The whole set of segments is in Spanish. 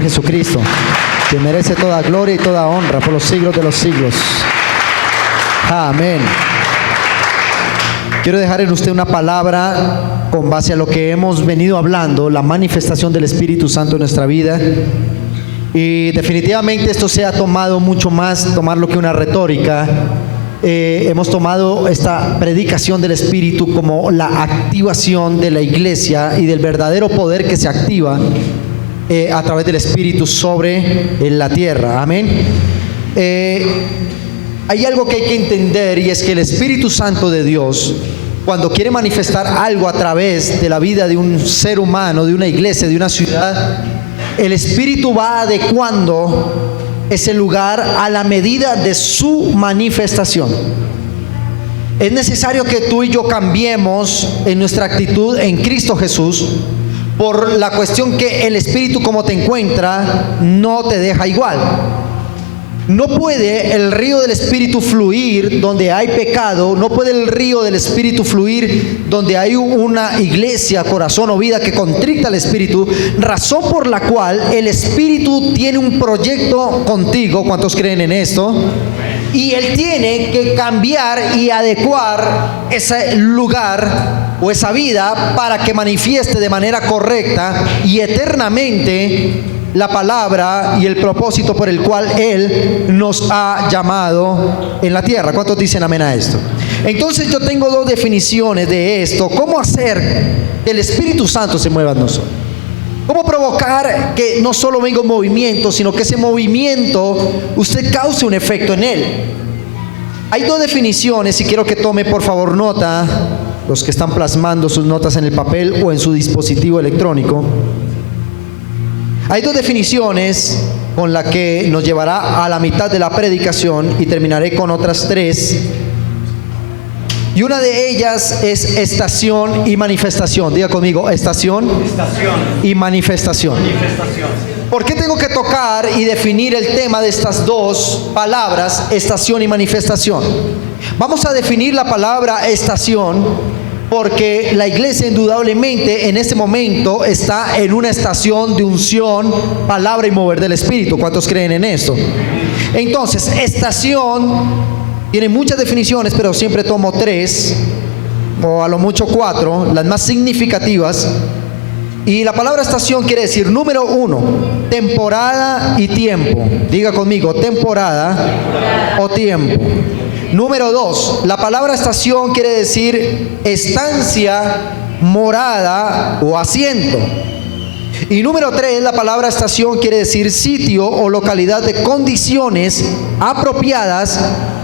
Jesucristo, que merece toda gloria y toda honra por los siglos de los siglos. Amén. Quiero dejar en usted una palabra con base a lo que hemos venido hablando, la manifestación del Espíritu Santo en nuestra vida. Y definitivamente esto se ha tomado mucho más, tomarlo que una retórica. Hemos tomado esta predicación del Espíritu como la activación de la iglesia y del verdadero poder que se activa a través del Espíritu sobre la tierra. Amén. Hay algo que hay que entender, y es que el Espíritu Santo de Dios, cuando quiere manifestar algo a través de la vida de un ser humano, de una iglesia, de una ciudad, el Espíritu va adecuando ese lugar a la medida de su manifestación. Es necesario que tú y yo cambiemos en nuestra actitud en Cristo Jesús, por la cuestión que el Espíritu, como te encuentra, no te deja igual. No puede el río del Espíritu fluir donde hay pecado. No puede el río del Espíritu fluir donde hay una iglesia, corazón o vida que contricta al Espíritu, razón por la cual el Espíritu tiene un proyecto contigo. ¿Cuántos creen en esto? Y Él tiene que cambiar y adecuar ese lugar o esa vida para que manifieste de manera correcta y eternamente la palabra y el propósito por el cual Él nos ha llamado en la tierra. ¿Cuántos dicen amén a esto? Entonces yo tengo dos definiciones de esto. ¿Cómo hacer que el Espíritu Santo se mueva en nosotros? ¿Cómo provocar que no solo venga un movimiento, sino que ese movimiento usted cause un efecto en él? Hay dos definiciones, y quiero que tome por favor nota, los que están plasmando sus notas en el papel o en su dispositivo electrónico. Hay dos definiciones con las que nos llevará a la mitad de la predicación, y terminaré con otras tres. Y una de ellas es estación y manifestación. Diga conmigo, estación y manifestación. ¿Por qué tengo que tocar y definir el tema de estas dos palabras, estación y manifestación? Vamos a definir la palabra estación porque la iglesia indudablemente en este momento está en una estación de unción, palabra y mover del Espíritu. ¿Cuántos creen en esto? Entonces, estación tiene muchas definiciones, pero siempre tomo tres, o a lo mucho cuatro, las más significativas. Y la palabra estación quiere decir, número uno, temporada y tiempo. Diga conmigo, temporada o tiempo. Número dos, la palabra estación quiere decir estancia, morada o asiento. Y número tres, la palabra estación quiere decir sitio o localidad de condiciones apropiadas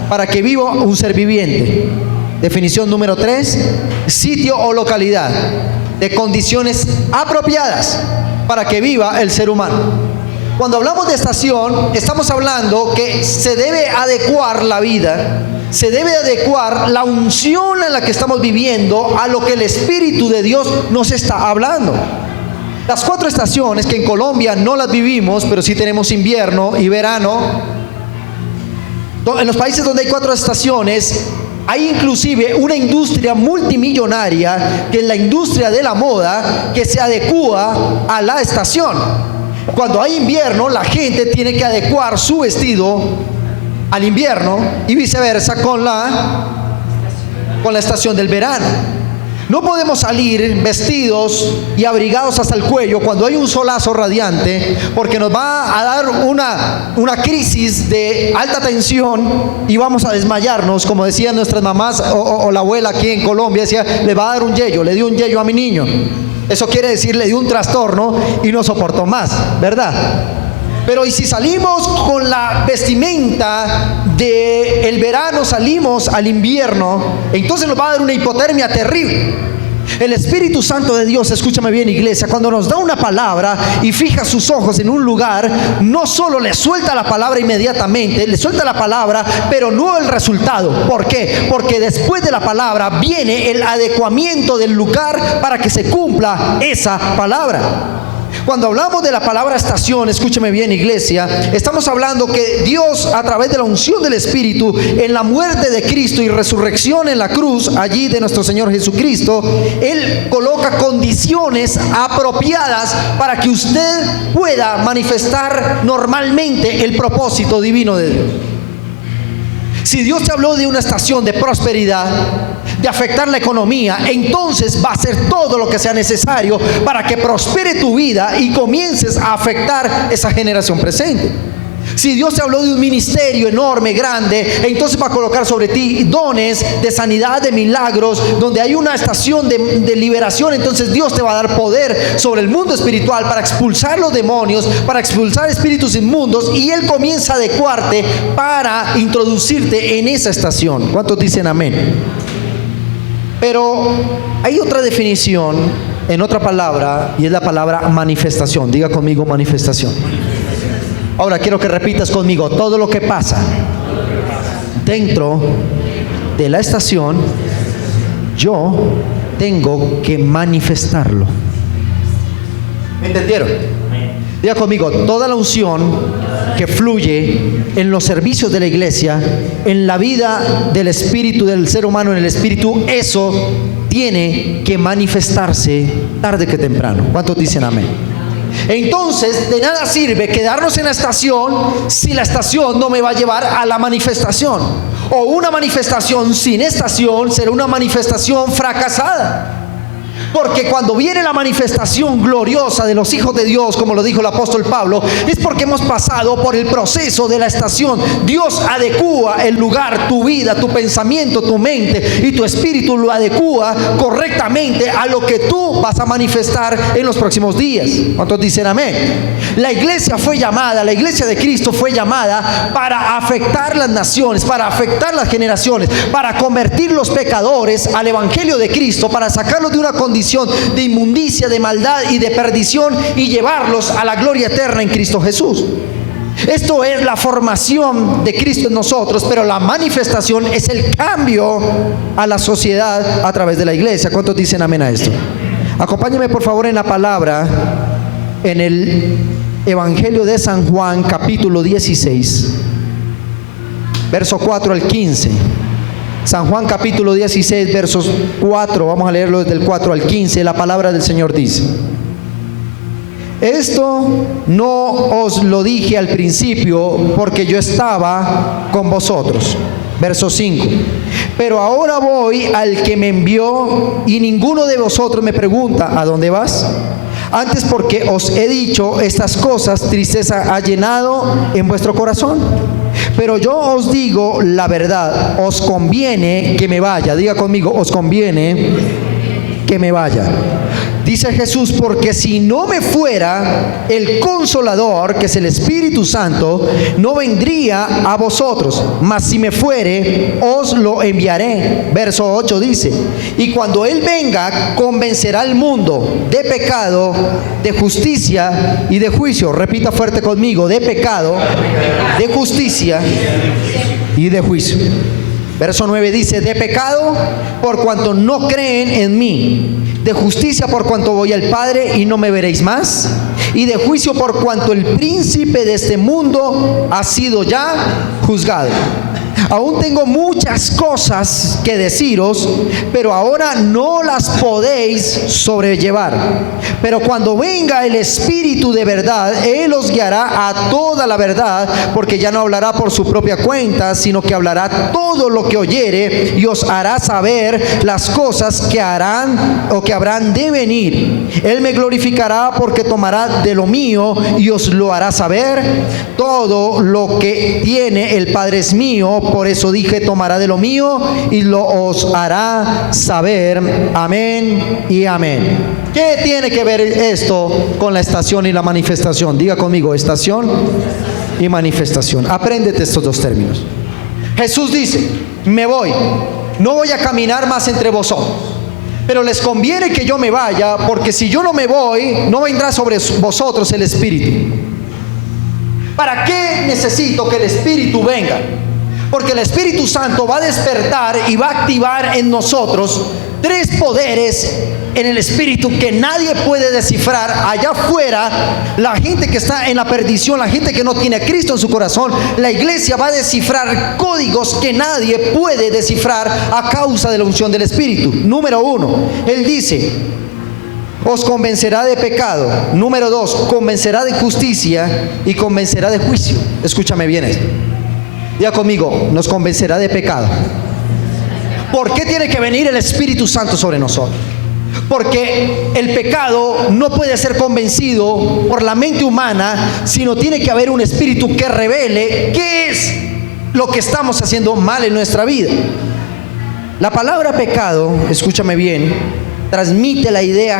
para que viva un ser viviente. Definición número tres, sitio o localidad de condiciones apropiadas para que viva el ser humano. Cuando hablamos de estación, estamos hablando que se debe adecuar la vida, se debe adecuar la unción en la que estamos viviendo a lo que el Espíritu de Dios nos está hablando. Las cuatro estaciones, que en Colombia no las vivimos, pero sí tenemos invierno y verano. En los países donde hay cuatro estaciones, hay inclusive una industria multimillonaria, que es la industria de la moda, que se adecua a la estación. Cuando hay invierno, la gente tiene que adecuar su vestido al invierno, y viceversa con la estación del verano. No podemos salir vestidos y abrigados hasta el cuello cuando hay un solazo radiante, porque nos va a dar una crisis de alta tensión y vamos a desmayarnos, como decían nuestras mamás o la abuela aquí en Colombia, decía, le va a dar un yello, le dio un yello a mi niño. Eso quiere decir, le dio un trastorno y no soportó más, ¿verdad? Pero y si salimos con la vestimenta del verano, salimos al invierno, entonces nos va a dar una hipotermia terrible. El Espíritu Santo de Dios, escúchame bien iglesia, cuando nos da una palabra y fija sus ojos en un lugar, no solo le suelta la palabra inmediatamente, le suelta la palabra, pero no el resultado. ¿Por qué? Porque después de la palabra viene el adecuamiento del lugar para que se cumpla esa palabra. Cuando hablamos de la palabra estación, escúcheme bien, iglesia, estamos hablando que Dios, a través de la unción del Espíritu, en la muerte de Cristo y resurrección en la cruz, allí de nuestro Señor Jesucristo, Él coloca condiciones apropiadas para que usted pueda manifestar normalmente el propósito divino de Dios. Si Dios te habló de una estación de prosperidad, de afectar la economía, entonces va a hacer todo lo que sea necesario para que prospere tu vida y comiences a afectar esa generación presente. Si Dios te habló de un ministerio enorme, grande, entonces va a colocar sobre ti dones de sanidad, de milagros, donde hay una estación de liberación. Entonces Dios te va a dar poder sobre el mundo espiritual para expulsar los demonios, para expulsar espíritus inmundos, y Él comienza a adecuarte para introducirte en esa estación. ¿Cuántos dicen amén? Pero hay otra definición en otra palabra, y es la palabra manifestación. Diga conmigo, manifestación. Ahora quiero que repitas conmigo: todo lo que pasa dentro de la estación, yo tengo que manifestarlo. ¿Me entendieron? Diga conmigo: toda la unción que fluye en los servicios de la iglesia, en la vida del espíritu del ser humano, en el espíritu, eso tiene que manifestarse tarde que temprano. ¿Cuántos dicen amén? Entonces, de nada sirve quedarnos en la estación si la estación no me va a llevar a la manifestación. O una manifestación sin estación será una manifestación fracasada. Porque cuando viene la manifestación gloriosa de los hijos de Dios, como lo dijo el apóstol Pablo, es porque hemos pasado por el proceso de la estación. Dios adecúa el lugar, tu vida, tu pensamiento, tu mente y tu espíritu lo adecúa correctamente a lo que tú vas a manifestar en los próximos días. ¿Cuántos dicen amén? La iglesia fue llamada, la iglesia de Cristo fue llamada para afectar las naciones, para afectar las generaciones, para convertir los pecadores al evangelio de Cristo, para sacarlos de una condición de inmundicia, de maldad y de perdición, y llevarlos a la gloria eterna en Cristo Jesús. Esto es la formación de Cristo en nosotros, pero la manifestación es el cambio a la sociedad a través de la iglesia. ¿Cuántos dicen amén a esto? Acompáñenme por favor en la palabra, en el Evangelio de San Juan, capítulo 16, verso 4 al 15. San Juan capítulo 16, versos 4, vamos a leerlo desde el 4 al 15. La palabra del Señor dice: esto no os lo dije al principio porque yo estaba con vosotros. Verso 5: pero ahora voy al que me envió, y ninguno de vosotros me pregunta: ¿a dónde vas? Antes, porque os he dicho estas cosas, tristeza ha llenado en vuestro corazón. Pero yo os digo la verdad, os conviene que me vaya. Diga conmigo: os conviene que me vaya. Dice Jesús: porque si no me fuera, el Consolador, que es el Espíritu Santo, no vendría a vosotros, mas si me fuere, os lo enviaré. Verso 8 dice: y cuando Él venga, convencerá al mundo de pecado, de justicia y de juicio. Repita fuerte conmigo: de pecado, de justicia y de juicio. Verso 9 dice: de pecado, por cuanto no creen en mí; de justicia, por cuanto voy al Padre y no me veréis más; y de juicio, por cuanto el príncipe de este mundo ha sido ya juzgado. Aún tengo muchas cosas que deciros, pero ahora no las podéis sobrellevar. Pero cuando venga el Espíritu de verdad, Él os guiará a toda la verdad, porque ya no hablará por su propia cuenta, sino que hablará todo lo que oyere, y os hará saber las cosas que harán o que habrán de venir. Él me glorificará, porque tomará de lo mío y os lo hará saber. Todo lo que tiene el Padre es mío. Por eso dije: tomará de lo mío y lo os hará saber. Amén y amén. ¿Qué tiene que ver esto con la estación y la manifestación? Diga conmigo: estación y manifestación. Apréndete estos dos términos. Jesús dice: me voy, no voy a caminar más entre vosotros, pero les conviene que yo me vaya, porque si yo no me voy, no vendrá sobre vosotros el Espíritu. ¿Para qué necesito que el Espíritu venga? Porque el Espíritu Santo va a despertar y va a activar en nosotros tres poderes en el espíritu que nadie puede descifrar. Allá afuera, la gente que está en la perdición, la gente que no tiene a Cristo en su corazón, la iglesia va a descifrar códigos que nadie puede descifrar a causa de la unción del Espíritu. Número 1, Él dice: os convencerá de pecado. Número 2, convencerá de justicia y convencerá de juicio. Escúchame bien esto. Diga conmigo: nos convencerá de pecado. ¿Por qué tiene que venir el Espíritu Santo sobre nosotros? Porque el pecado no puede ser convencido por la mente humana, sino tiene que haber un espíritu que revele qué es lo que estamos haciendo mal en nuestra vida. La palabra pecado, escúchame bien, transmite la idea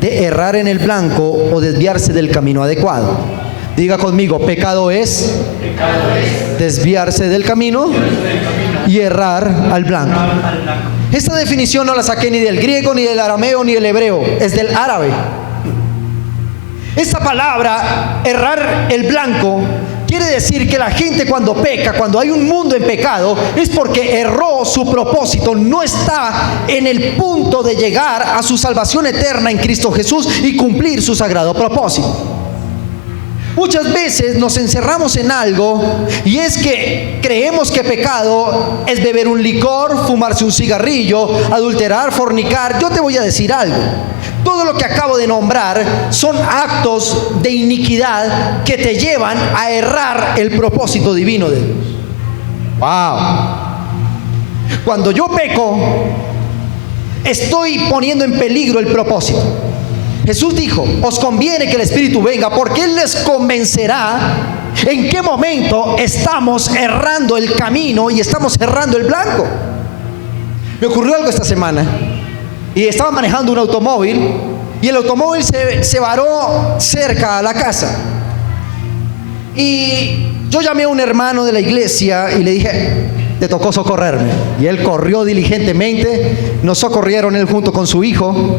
de errar en el blanco o desviarse del camino adecuado. Diga conmigo: pecado es desviarse del camino y errar al blanco. Esta definición no la saqué ni del griego, ni del arameo, ni del hebreo, es del árabe. Esta palabra, errar el blanco, quiere decir que la gente cuando peca, cuando hay un mundo en pecado, es porque erró su propósito, no está en el punto de llegar a su salvación eterna en Cristo Jesús y cumplir su sagrado propósito. Muchas veces nos encerramos en algo, y es que creemos que pecado es beber un licor, fumarse un cigarrillo, adulterar, fornicar. Yo te voy a decir algo: todo lo que acabo de nombrar son actos de iniquidad que te llevan a errar el propósito divino de Dios. ¡Wow! Cuando yo peco, estoy poniendo en peligro el propósito. Jesús dijo: os conviene que el Espíritu venga, porque Él les convencerá en qué momento estamos errando el camino y estamos errando el blanco. Me ocurrió algo esta semana, y estaba manejando un automóvil, y el automóvil se varó cerca a la casa, y yo llamé a un hermano de la iglesia y le dije: te tocó socorrerme. Y él corrió diligentemente, nos socorrieron, él junto con su hijo,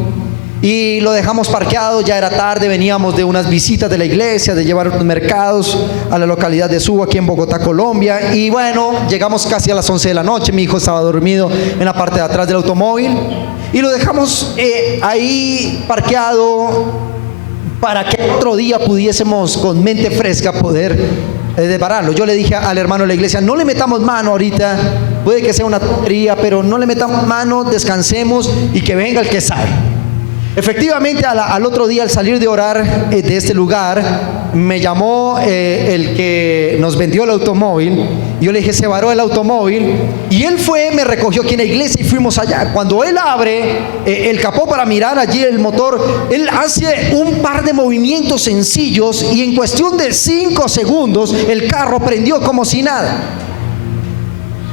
y lo dejamos parqueado. Ya era tarde, veníamos de unas visitas de la iglesia, de llevar unos mercados a la localidad de Suba, aquí en Bogotá, Colombia. Y bueno, llegamos casi a las 11 de la noche, mi hijo estaba dormido en la parte de atrás del automóvil, y lo dejamos ahí parqueado para que otro día pudiésemos con mente fresca poder desbararlo. Yo le dije al hermano de la iglesia: no le metamos mano ahorita, puede que sea una tontería, pero no le metamos mano, descansemos y que venga el que sabe. Efectivamente, al otro día, al salir de orar de este lugar, me llamó el que nos vendió el automóvil. Yo le dije: se varó el automóvil, y él fue, me recogió aquí en la iglesia y fuimos allá. Cuando él abre el capó para mirar allí el motor, él hace un par de movimientos sencillos, y en cuestión de 5 segundos el carro prendió como si nada.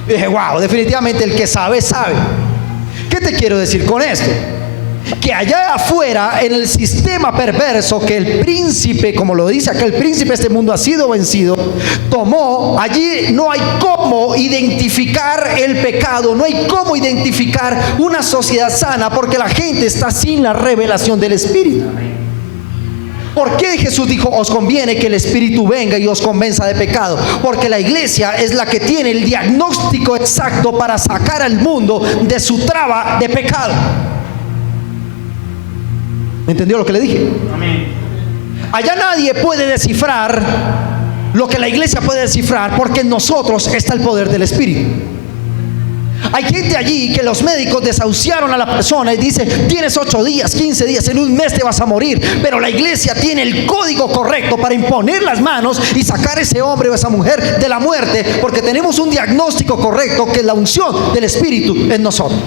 Y dije: wow, definitivamente el que sabe, sabe. ¿Qué te quiero decir con esto? Que allá afuera, en el sistema perverso que el príncipe, como lo dice acá, el príncipe de este mundo ha sido vencido, tomó, allí no hay cómo identificar el pecado, no hay cómo identificar una sociedad sana, porque la gente está sin la revelación del Espíritu. ¿Por qué Jesús dijo: os conviene que el Espíritu venga y os convenza de pecado? Porque la iglesia es la que tiene el diagnóstico exacto para sacar al mundo de su traba de pecado. ¿Me entendió lo que le dije? Amén. Allá nadie puede descifrar lo que la iglesia puede descifrar, porque en nosotros está el poder del Espíritu. Hay gente allí que los médicos desahuciaron a la persona y dice: tienes 8 días, 15 días, en un mes te vas a morir. Pero la iglesia tiene el código correcto para imponer las manos y sacar a ese hombre o a esa mujer de la muerte, porque tenemos un diagnóstico correcto, que es la unción del Espíritu en nosotros.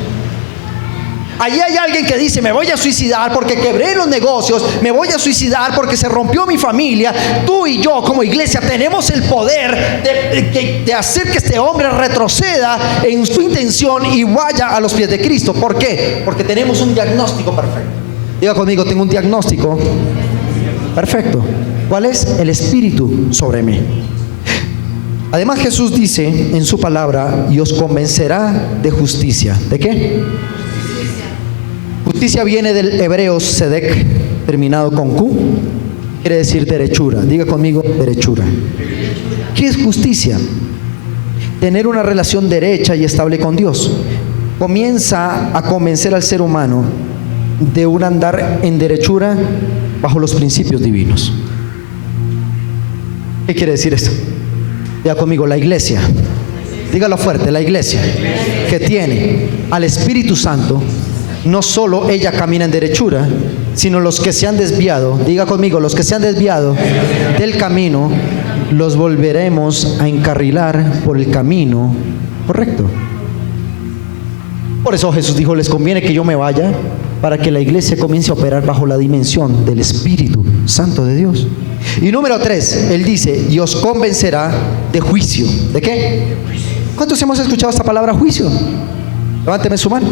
Allí hay alguien que dice: me voy a suicidar porque quebré los negocios, me voy a suicidar porque se rompió mi familia. Tú y yo como iglesia tenemos el poder de hacer que este hombre retroceda en su intención y vaya a los pies de Cristo. ¿Por qué? Porque tenemos un diagnóstico perfecto. Diga conmigo: tengo un diagnóstico perfecto. ¿Cuál es? El Espíritu sobre mí. Además, Jesús dice en su palabra: y os convencerá de justicia. ¿De qué? Justicia viene del hebreo sedek, terminado con Q, quiere decir derechura. Diga conmigo: derechura. ¿Qué es justicia? Tener una relación derecha y estable con Dios. comienza a convencer al ser humano de un andar en derechura bajo los principios divinos. ¿Qué quiere decir esto? Diga conmigo, la iglesia, dígalo fuerte, la iglesia que tiene al Espíritu Santo, no solo ella camina en derechura, sino los que se han desviado, diga conmigo, los que se han desviado del camino, los volveremos a encarrilar por el camino correcto. Por eso Jesús dijo, les conviene que yo me vaya para que la iglesia comience a operar bajo la dimensión del Espíritu Santo de Dios. Y número 3, Él dice, y os convencerá de juicio. ¿De qué? ¿Cuántos hemos escuchado esta palabra juicio? Levánteme su mano.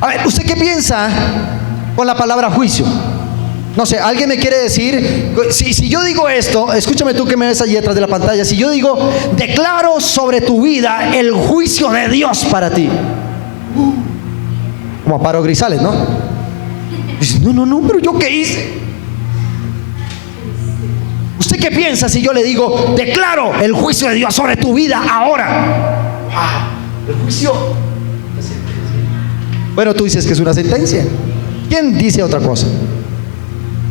A ver, ¿usted qué piensa con la palabra juicio? No sé, alguien me quiere decir, si yo digo esto, escúchame tú que me ves allí detrás de la pantalla, si yo digo, declaro sobre tu vida el juicio de Dios para ti. Como Amparo Grisales, ¿no? Dice, no, pero ¿yo qué hice? ¿Usted qué piensa si yo le digo, declaro el juicio de Dios sobre tu vida ahora? El juicio. Bueno, tú dices que es una sentencia. ¿Quién dice otra cosa?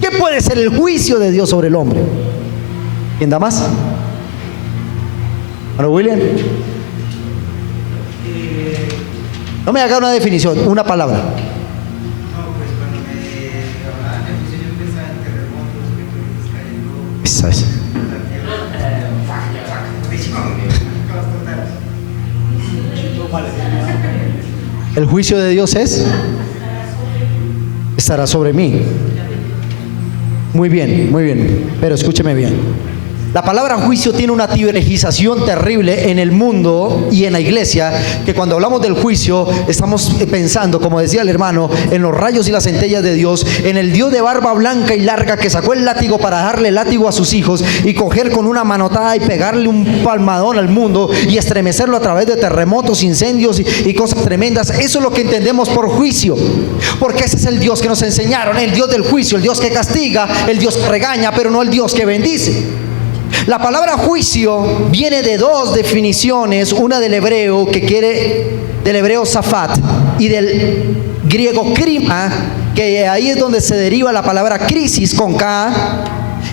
¿Qué puede ser el juicio de Dios sobre el hombre? ¿Quién da más? Bueno, William. No me haga una definición, una palabra. No, pues cuando me hablaban de juicio yo pensaba en terremotos, meteoritos cayendo. Esa es. El juicio de Dios estará sobre mí. Muy bien, pero escúcheme bien. La palabra juicio tiene una tipificación terrible en el mundo y en la iglesia, que cuando hablamos del juicio estamos pensando, como decía el hermano, en los rayos y las centellas de Dios, en el Dios de barba blanca y larga que sacó el látigo para darle látigo a sus hijos y coger con una manotada y pegarle un palmadón al mundo y estremecerlo a través de terremotos, incendios y cosas tremendas. Eso es lo que entendemos por juicio, porque ese es el Dios que nos enseñaron, el Dios del juicio, el Dios que castiga, el Dios que regaña, pero no el Dios que bendice. La palabra juicio viene de dos definiciones, una del hebreo del hebreo zafat, y del griego krima, que ahí es donde se deriva la palabra crisis con K,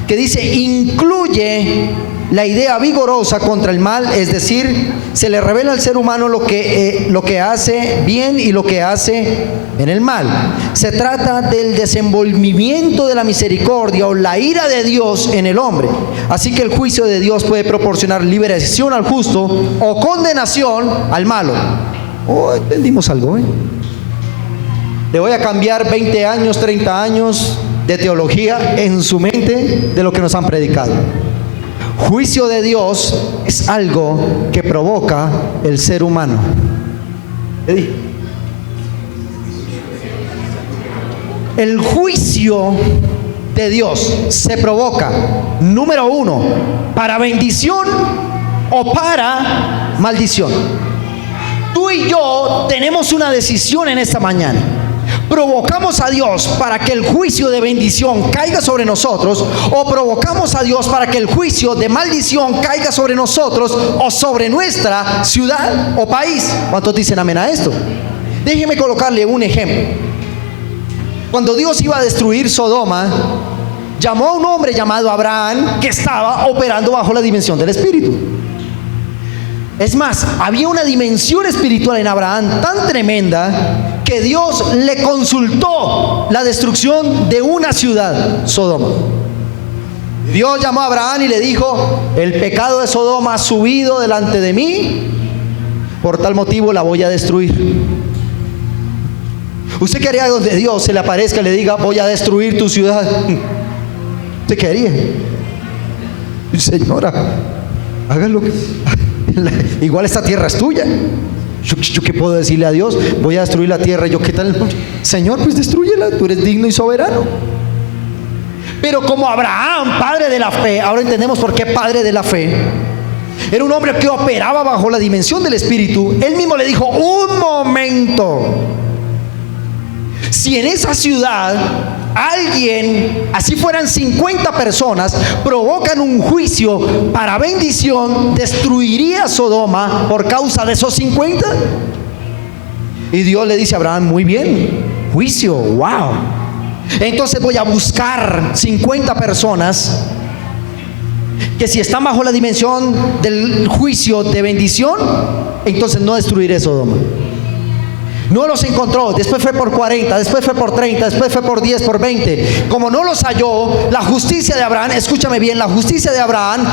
que dice incluye la idea vigorosa contra el mal, es decir, se le revela al ser humano lo que hace bien y lo que hace en el mal. Se trata del desenvolvimiento de la misericordia o la ira de Dios en el hombre. Así que el juicio de Dios puede proporcionar liberación al justo o condenación al malo. Oh, entendimos algo, ¿eh? Le voy a cambiar 20 años, 30 años de teología en su mente de lo que nos han predicado. Juicio de Dios es algo que provoca el ser humano. El juicio de Dios se provoca, número 1, para bendición o para maldición. Tú y yo tenemos una decisión en esta mañana. ¿Provocamos a Dios para que el juicio de bendición caiga sobre nosotros, o provocamos a Dios para que el juicio de maldición caiga sobre nosotros o sobre nuestra ciudad o país? ¿Cuántos dicen amén a esto? Déjeme colocarle un ejemplo. Cuando Dios iba a destruir Sodoma, llamó a un hombre llamado Abraham, que estaba operando bajo la dimensión del Espíritu. Es más, había una dimensión espiritual en Abraham tan tremenda que Dios le consultó la destrucción de una ciudad, Sodoma. Dios llamó a Abraham y le dijo: el pecado de Sodoma ha subido delante de mí, por tal motivo la voy a destruir. ¿Usted qué haría donde Dios se le aparezca y le diga: voy a destruir tu ciudad? ¿Usted qué haría? Señora, hágalo. Igual esta tierra es tuya. ¿Yo qué puedo decirle a Dios? Voy a destruir la tierra. ¿Yo qué tal? Señor, pues destrúyela, tú eres digno y soberano. Pero como Abraham, padre de la fe, ahora entendemos por qué padre de la fe, era un hombre que operaba bajo la dimensión del Espíritu. Él mismo le dijo: un momento, si en esa ciudad alguien, así fueran 50 personas, provocan un juicio para bendición, ¿destruiría Sodoma por causa de esos 50? Y Dios le dice a Abraham, muy bien, juicio, wow. Entonces voy a buscar 50 personas que si están bajo la dimensión del juicio de bendición, entonces no destruiré Sodoma. No los encontró, después fue por 40, después fue por 30, después fue por 10, por 20. Como no los halló, la justicia de Abraham, escúchame bien, la justicia de Abraham